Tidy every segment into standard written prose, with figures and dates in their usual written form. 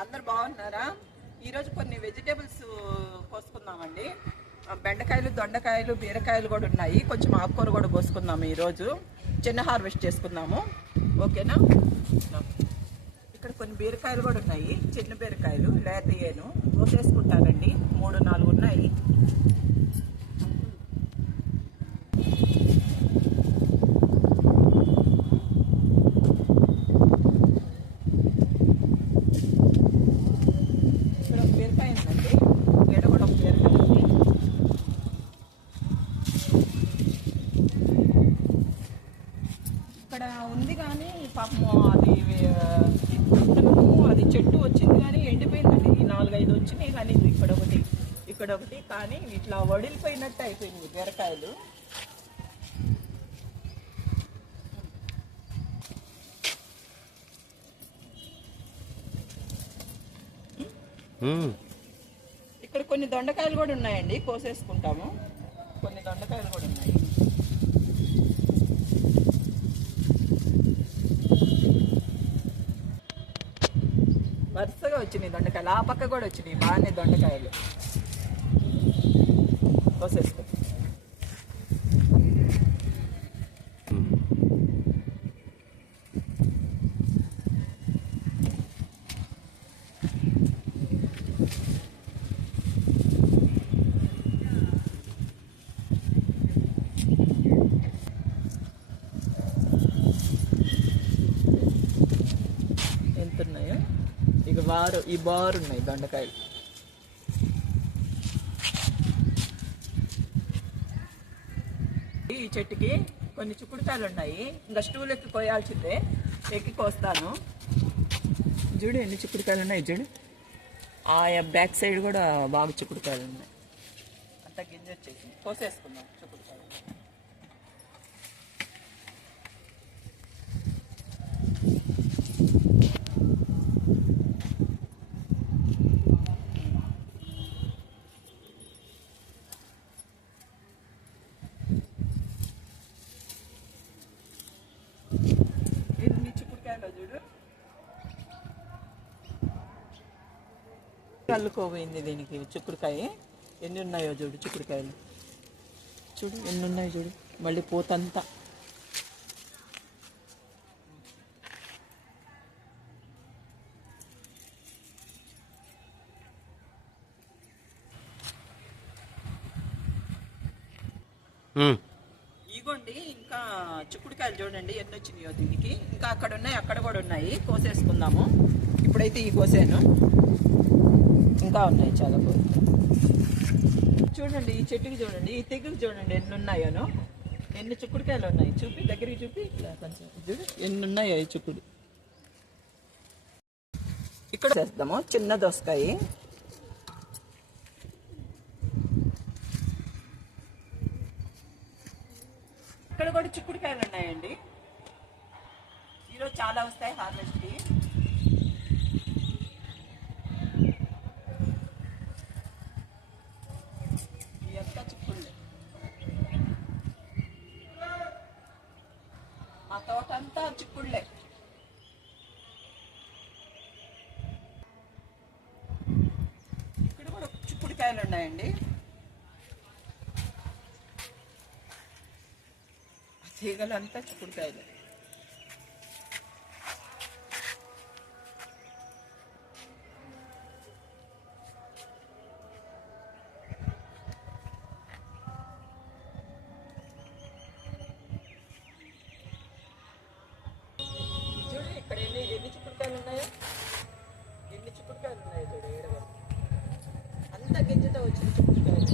అందరు బాగున్నారా? ఈరోజు కొన్ని వెజిటేబుల్స్ కోసుకుందామండి. బెండకాయలు, దొండకాయలు, బీరకాయలు కూడా ఉన్నాయి. కొంచెం ఆకుకూర కూడా కోసుకుందాము. ఈరోజు చిన్న హార్వెస్ట్ చేసుకుందాము. ఓకేనా? ఇక్కడ కొన్ని బీరకాయలు కూడా ఉన్నాయి. చిన్న బీరకాయలు లేతయ్యేను కోసేసుకుంటానండి. 3-4 ఉన్నాయి. ఉంది కానీ పాపము అది చెట్టు వచ్చింది కానీ ఎండిపోయిందండి. 4-5 వచ్చినాయి కానీ ఇక్కడ ఒకటి కానీ ఇట్లా వడిలిపోయినట్టు అయిపోయింది బీరకాయలు. ఇక్కడ కొన్ని దొండకాయలు కూడా ఉన్నాయండి, కోసేసుకుంటాము. కొన్ని దొండకాయలు కూడా ఉన్నాయి. వరుసగా వచ్చినాయి దొండకాయలు. ఆ పక్క కూడా వచ్చినాయి బాగానే దొండకాయలు. కోసేసుకో. ఎంత ఉన్నాయో ఇక ఈ బారు ఉన్నాయి దొండకాయలు. ఈ చెట్టుకి కొన్ని చిక్కుడుకాయలు ఉన్నాయి. ఇంకా స్టూల్ ఎక్కి కోయాల్సిందే. ఎక్కి కోస్తాను. చూడు ఎన్ని చిక్కుడుకాయలు ఉన్నాయి. చూడు ఆ బ్యాక్ సైడ్ కూడా బాగా చిక్కుడుకాయలు ఉన్నాయి. అంతా గింజ వచ్చేసి కోసేసుకుందాం చిక్కుడుకాయలు. చూడు కల్లుకోపోయింది దీనికి చిక్కుడుకాయ. ఎన్ని ఉన్నాయో చూడు చిక్కుడుకాయలు. చూడు ఎన్ని ఉన్నాయో చూడు. మళ్ళీ పోతంతా ఇగోండి. ఇంకా చిక్కుడుకాయలు చూడండి ఎన్ని వచ్చినాయో దీనికి. ఇంకా అక్కడ ఉన్నాయి, అక్కడ కూడా ఉన్నాయి. కోసేసుకుందాము. ఇప్పుడైతే ఈ కోసాను. ఇంకా ఉన్నాయి చాలా కోసి. చూడండి ఈ చెట్టుకి చూడండి, ఈ తెగుకి చూడండి ఎన్ని ఉన్నాయోనో. ఎన్ని చిక్కుడుకాయలు ఉన్నాయి చూపి, దగ్గరికి చూపి. ఇలా కొంచెం చూడు ఎన్ని ఉన్నాయో ఈ చిక్కుడు. ఇక్కడ చేస్తాము చిన్న దోసకాయ. ఇక్కడ కూడా చిక్కుడుకాయలు ఉన్నాయండి. ఈరోజు చాలా వస్తాయి హార్వెస్ట్కి. ఇదంతా చిక్కుళ్ళు. మా తోట అంతా చిక్కుళ్ళే. ఇక్కడ కూడా చిక్కుడుకాయలు ఉన్నాయండి. తీగలంతా చిక్కుడుకాయలు. చూడు ఇక్కడ ఎన్ని చిక్కుడుకాయలు ఉన్నాయో. ఎన్ని చిక్కుడుకాయలు ఉన్నాయో చూడు. ఏడవ అంత గింజతో వచ్చిన చిక్కుడుకాయలు.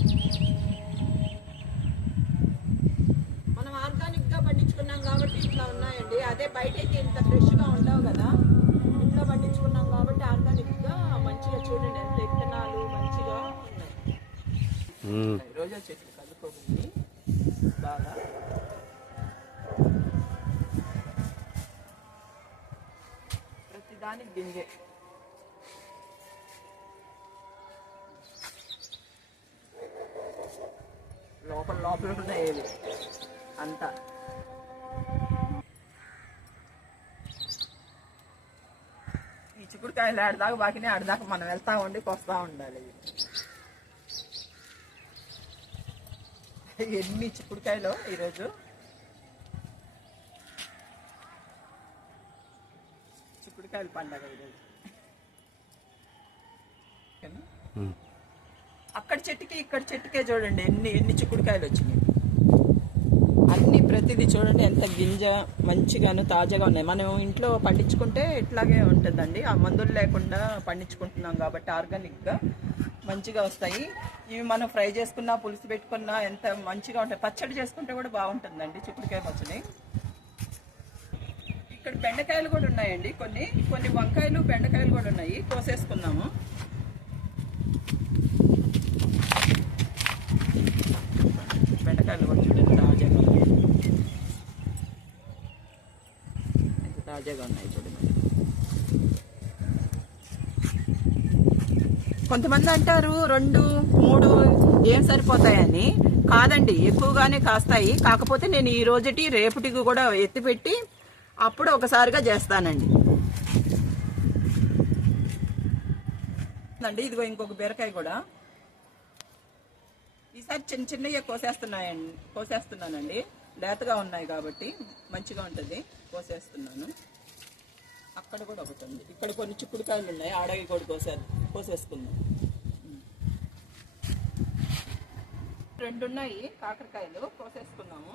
పండించుకున్నాం కాబట్టి ఇట్లా ఉన్నాయండి. అదే బయటకి ఇంత ఫ్రెష్గా ఉండవు కదా. ఇంట్లో పండించుకున్నాం కాబట్టి ఆర్గానిక్గా మంచిగా చూడండి ఎంత విత్తనాలు మంచిగా ఉన్నాయి. రోజా చెట్లు కలుపుకోండి బాగా. ప్రతిదానికి గింజే. లోపల ఉన్నాయి అంతా. ఈ చిక్కుడుకాయ చిక్కుడుకాయలు ఆడదాకా బాకినే ఆడదాకా మనం వెళ్తా ఉండి వస్తూ ఉండాలి. ఎన్ని చిక్కుడుకాయలు ఈరోజు. చిక్కుడుకాయలు పండగ ఈరోజు. అక్కడ చెట్టుకి ఇక్కడ చెట్టుకే చూడండి ఎన్ని చిక్కుడుకాయలు వచ్చినాయి. అన్ని ప్రతిదీ చూడండి ఎంత గింజ మంచిగాను తాజాగా ఉన్నాయి. మనం ఇంట్లో పండించుకుంటే ఇట్లాగే ఉంటుందండి. ఆ మందులు లేకుండా పండించుకుంటున్నాం కాబట్టి ఆర్గానిక్గా మంచిగా వస్తాయి. ఇవి మనం ఫ్రై చేసుకున్నా పులుసు పెట్టుకున్నా ఎంత మంచిగా ఉంటాయి. పచ్చడి చేసుకుంటే కూడా బాగుంటుందండి చిక్కుడుకాయ పచ్చడి. ఇక్కడ బెండకాయలు కూడా ఉన్నాయండి. కొన్ని వంకాయలు బెండకాయలు కూడా ఉన్నాయి. కోసేసుకున్నాము. బెండకాయలు కూడా చూడండి తాజాగా ఉన్నాయి చూడండి. కొంతమంది అంటారు 2, 3 ఏం సరిపోతాయని. కాదండి, ఎక్కువగానే కాస్తాయి. కాకపోతే నేను ఈ రోజుటి రేపటికి కూడా ఎత్తిపెట్టి అప్పుడు ఒకసారిగా చేస్తానండి. ఇదిగో ఇంకొక బీరకాయ కూడా ఈసారి చిన్నగా కోసేస్తున్నానండి. లేతగా ఉన్నాయి కాబట్టి మంచిగా ఉంటుంది. కోసేస్తున్నాను. అక్కడ కూడా ఒకటి ఉంది. ఇక్కడ కొన్ని చిక్కుడుకాయలు ఉన్నాయి. ఆడవి కూడా కోసేసుకుందాం. 2 ఉన్నాయి కాకరకాయలు, కోసేసుకున్నాము.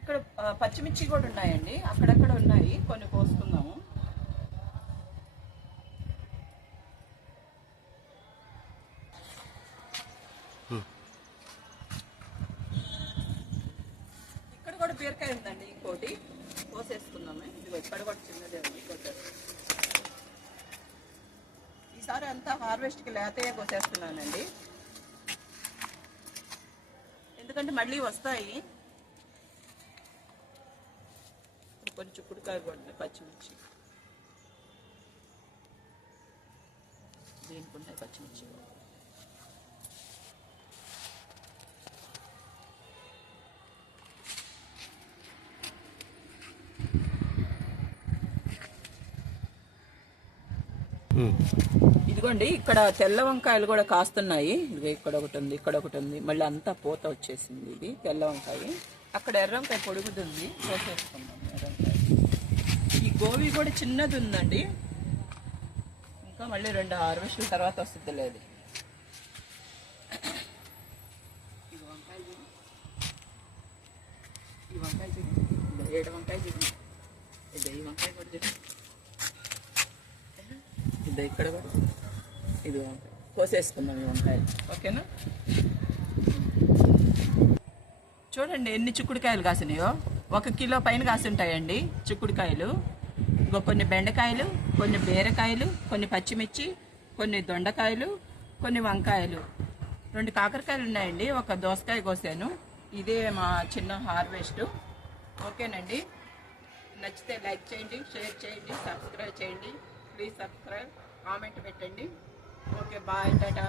ఇక్కడ పచ్చిమిర్చి కూడా ఉన్నాయండి. అక్కడక్కడ ఉన్నాయి, కొన్ని కోసుకుందాము. ఇక్కడ కూడా బీరకాయ ఉందండి, ఇంకోటి కోసేసుకుందాము. ఇదిగో ఇక్కడ కూడా చిన్నదే ఉంది, ఈసారి అంతా హార్వెస్ట్కి లేతయే కోసేస్తున్నానండి. ఎందుకంటే మళ్ళీ వస్తాయి. కొన్ని చిక్కుడుకాయలు కూడా పచ్చిమిర్చి దీనికి ఉన్నాయి. పచ్చిమిర్చి ఇదిగోండి. ఇక్కడ తెల్ల వంకాయలు కూడా కాస్తున్నాయి. ఇదిగో ఇక్కడ ఒకటి ఉంది, ఇక్కడ ఒకటి ఉంది. మళ్ళీ అంతా పూత వచ్చేసింది. ఇది తెల్ల వంకాయ. అక్కడ ఎర్ర వంకాయ పొడుగుతుంది, కోసేసుకున్నాం ఎర్రంకాయ. ఈ గోవి కూడా చిన్నది ఉందండి. ఇంకా మళ్ళీ 2 హార్వెస్ట్ల తర్వాత వస్తుంది లేదు. ఈ వంకాయ చూడండి, 7 వంకాయ చూడండి. ఇది ఈ వంకాయ కూడా చూడండి. ఇది ఇక్కడ కూడా ఇది వంకాయ కోసేసుకుందాం. ఈ వంకాయ ఓకేనా. చూడండి ఎన్ని చిక్కుడుకాయలు కాసినాయో. 1 కిలో పైన కాసి ఉంటాయండి చిక్కుడుకాయలు. ఇంకో కొన్ని బెండకాయలు, కొన్ని బీరకాయలు, కొన్ని పచ్చిమిర్చి, కొన్ని దొండకాయలు, కొన్ని వంకాయలు, 2 కాకరకాయలు ఉన్నాయండి. 1 దోసకాయ కోసాను. ఇదే మా చిన్న హార్వెస్ట్. ఓకేనండి. నచ్చితే లైక్ చేయండి, షేర్ చేయండి, సబ్స్క్రైబ్ చేయండి. ప్లీజ్ సబ్స్క్రైబ్, కామెంట్ పెట్టండి. Okay, bye, Tata.